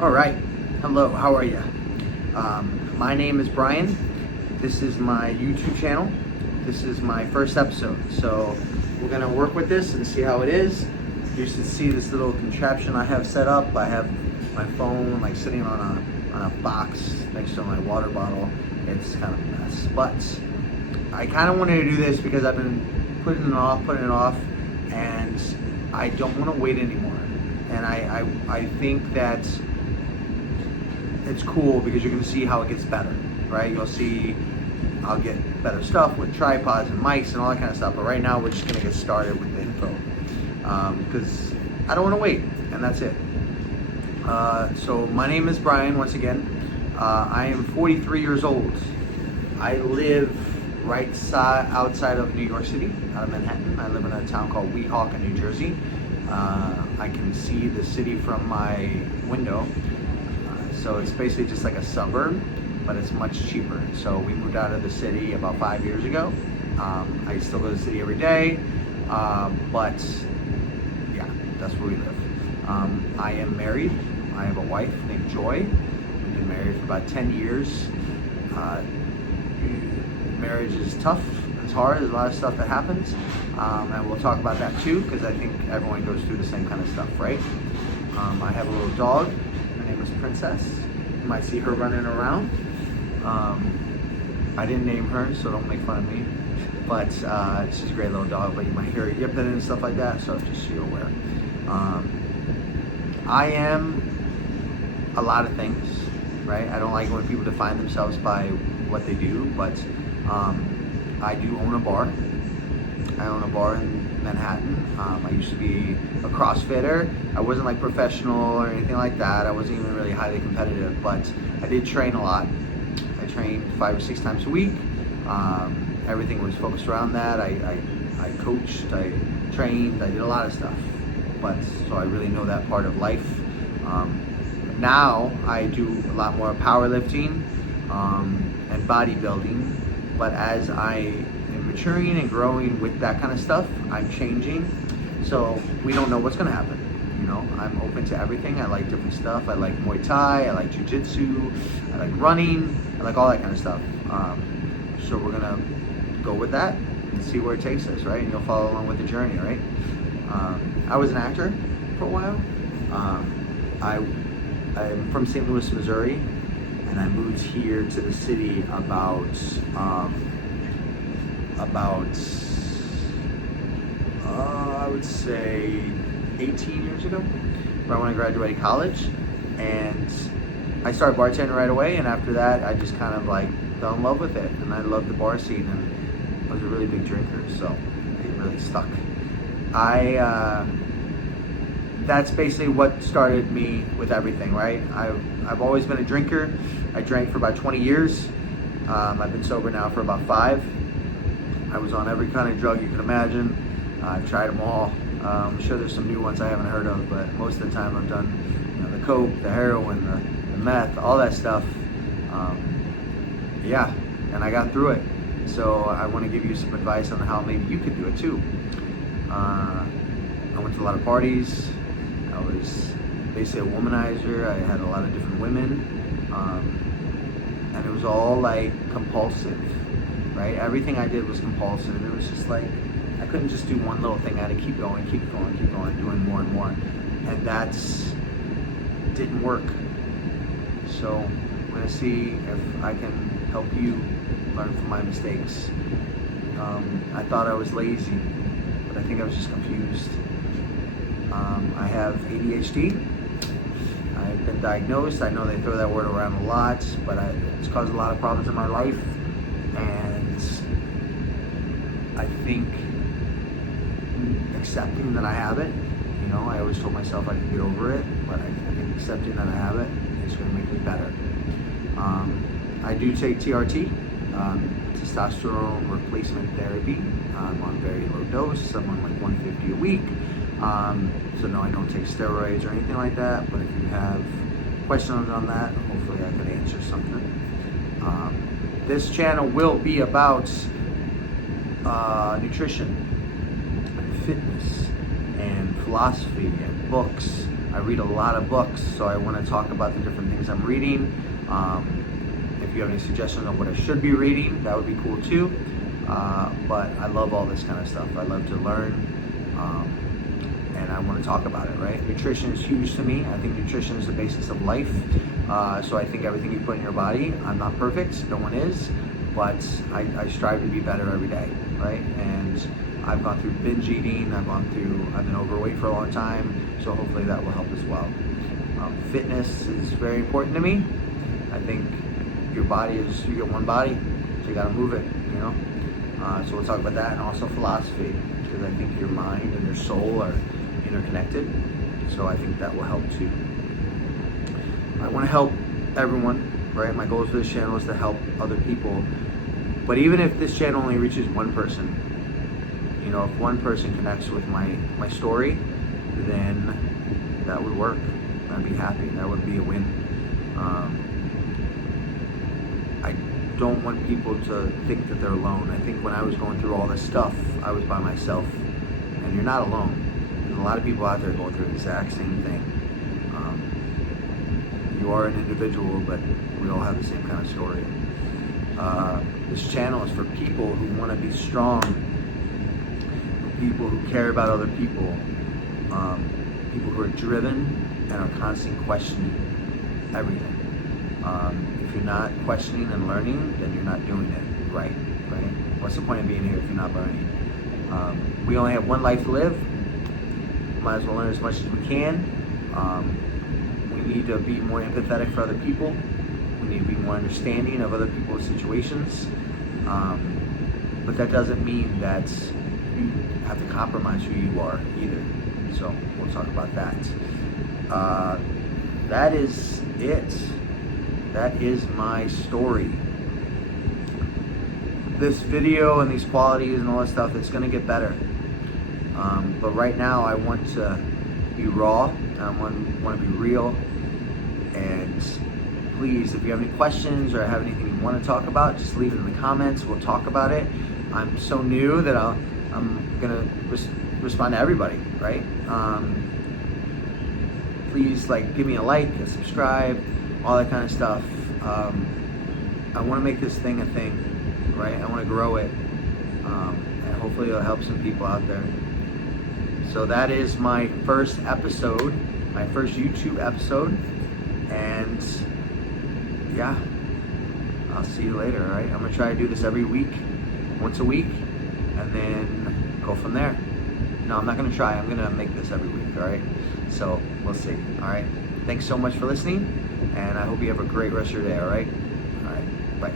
All right. Hello. How are you? My name is Bryan. This is my YouTube channel. This is my first episode. So we're going to work with this and see how it is. You should see this little contraption I have set up. I have my phone like sitting on a box next to my water bottle. It's kind of a mess. But I kind of wanted to do this because I've been putting it off, and I don't want to wait anymore. And I think that it's cool because you're going to see how it gets better, right? You'll see I'll get better stuff with tripods and mics and all that kind of stuff. But right now we're just going to get started with the info because I don't want to wait, and that's it. So my name is Bryan once again. I am 43 years old. I live right outside of New York City, out of Manhattan. I live in a town called Weehawken, New Jersey. I can see the city from my window. So it's basically just like a suburb, but it's much cheaper. So we moved out of the city about 5 years ago. I still go to the city every day, but yeah, that's where we live. I am married. I have a wife named Joy. We've been married for about 10 years. Marriage is tough. It's hard. There's a lot of stuff that happens, and we'll talk about that too, because I think everyone goes through the same kind of stuff, right? I have a little dog. Her name is Princess. You might see her running around. I didn't name her, so don't make fun of me. But she's a great little dog, but you might hear her yipping and stuff like that, so just so you're aware. I am a lot of things, right? I don't like when people define themselves by what they do, but I do own a bar. I own a bar in Manhattan. I used to be a CrossFitter. I wasn't like professional or anything like that. I wasn't even really highly competitive, but I did train a lot. I trained 5 or 6 times a week. Everything was focused around that. I coached, I trained, I did a lot of stuff. So I really know that part of life. Now I do a lot more powerlifting and bodybuilding, but as I am maturing and growing with that kind of stuff, I'm changing. So we don't know what's gonna happen. You know, I'm open to everything. I like different stuff. I like Muay Thai, I like Jiu-Jitsu, I like running, I like all that kind of stuff. So we're gonna go with that and see where it takes us, right? And you'll follow along with the journey, right? I was an actor for a while. I'm from St. Louis, Missouri, and I moved here to the city about I would say 18 years ago, right when I graduated college. And I started bartending right away, and after that I just kind of like fell in love with it, and I loved the bar scene, and I was a really big drinker, so it really stuck. That's basically what started me with everything, right? I've always been a drinker. I drank for about 20 years. I've been sober now for about 5. I was on every kind of drug you can imagine. I've tried them all. I'm sure there's some new ones I haven't heard of, but most of the time I've done, the coke, the heroin, the meth, all that stuff. Yeah, and I got through it. So I want to give you some advice on how maybe you could do it too. I went to a lot of parties. I was basically a womanizer. I had a lot of different women, and it was all like compulsive, right? Everything I did was compulsive. It was just like I couldn't just do one little thing. I had to keep going, doing more and more, and that's didn't work. So I'm gonna see if I can help you learn from my mistakes. I thought I was lazy, but I think I was just confused. I have ADHD. I've been diagnosed. I know they throw that word around a lot, but it's caused a lot of problems in my life. And I think accepting that I have it, I always told myself I could get over it, but I think accepting that I have it is going to make me better. I do take TRT, testosterone replacement therapy. I'm on very low dose. I'm on like 150 a week. So no, I don't take steroids or anything like that, but if you have questions on that, hopefully I can answer something. This channel will be about nutrition and fitness and philosophy and books I read a lot of books, so I want to talk about the different things I'm reading. If you have any suggestions on what I should be reading, that would be cool too. But I love all this kind of stuff. I love to learn, and I want to talk about it, right? Nutrition is huge to me. I think nutrition is the basis of life. So I think everything you put in your body, I'm not perfect, no one is, but I strive to be better every day, right? And I've gone through binge eating, I've been overweight for a long time, so hopefully that will help as well. Fitness is very important to me. I think you get one body, so you gotta move it, you know? So we'll talk about that, and also philosophy, because I think your mind and your soul are interconnected, so I think that will help too. I wanna help everyone, right? My goals for this channel is to help other people, but even if this channel only reaches one person, you know, if one person connects with my story, then that would work. I'd be happy, that would be a win. I don't want people to think that they're alone. I think when I was going through all this stuff, I was by myself, and you're not alone. There's a lot of people out there going through the exact same thing. You are an individual, but we all have the same kind of story. This channel is for people who want to be strong, people who care about other people, people who are driven and are constantly questioning everything. If you're not questioning and learning, then you're not doing it right? What's the point of being here if you're not learning? We only have one life to live. Might as well learn as much as we can. We need to be more empathetic for other people. We need to be more understanding of other people's situations. But that doesn't mean that you have to compromise who you are either. So we'll talk about that. That is it. That is my story. This video and these qualities and all this stuff, it's gonna get better. But right now I want to be raw, and I want to be real. And please, if you have any questions or have anything you want to talk about, just leave it in the comments. We'll talk about it. I'm so new that I'm gonna respond to everybody, right? Please, give me a like, a subscribe, all that kind of stuff. I want to make this thing a thing, right? I want to grow it, and hopefully it'll help some people out there. So that is my first episode, my first YouTube episode, and yeah, I'll see you later, all right? I'm gonna try to do this every week, once a week, and then go from there. No, I'm not gonna try, I'm gonna make this every week, all right? So we'll see, all right? Thanks so much for listening, and I hope you have a great rest of your day, all right? All right, bye.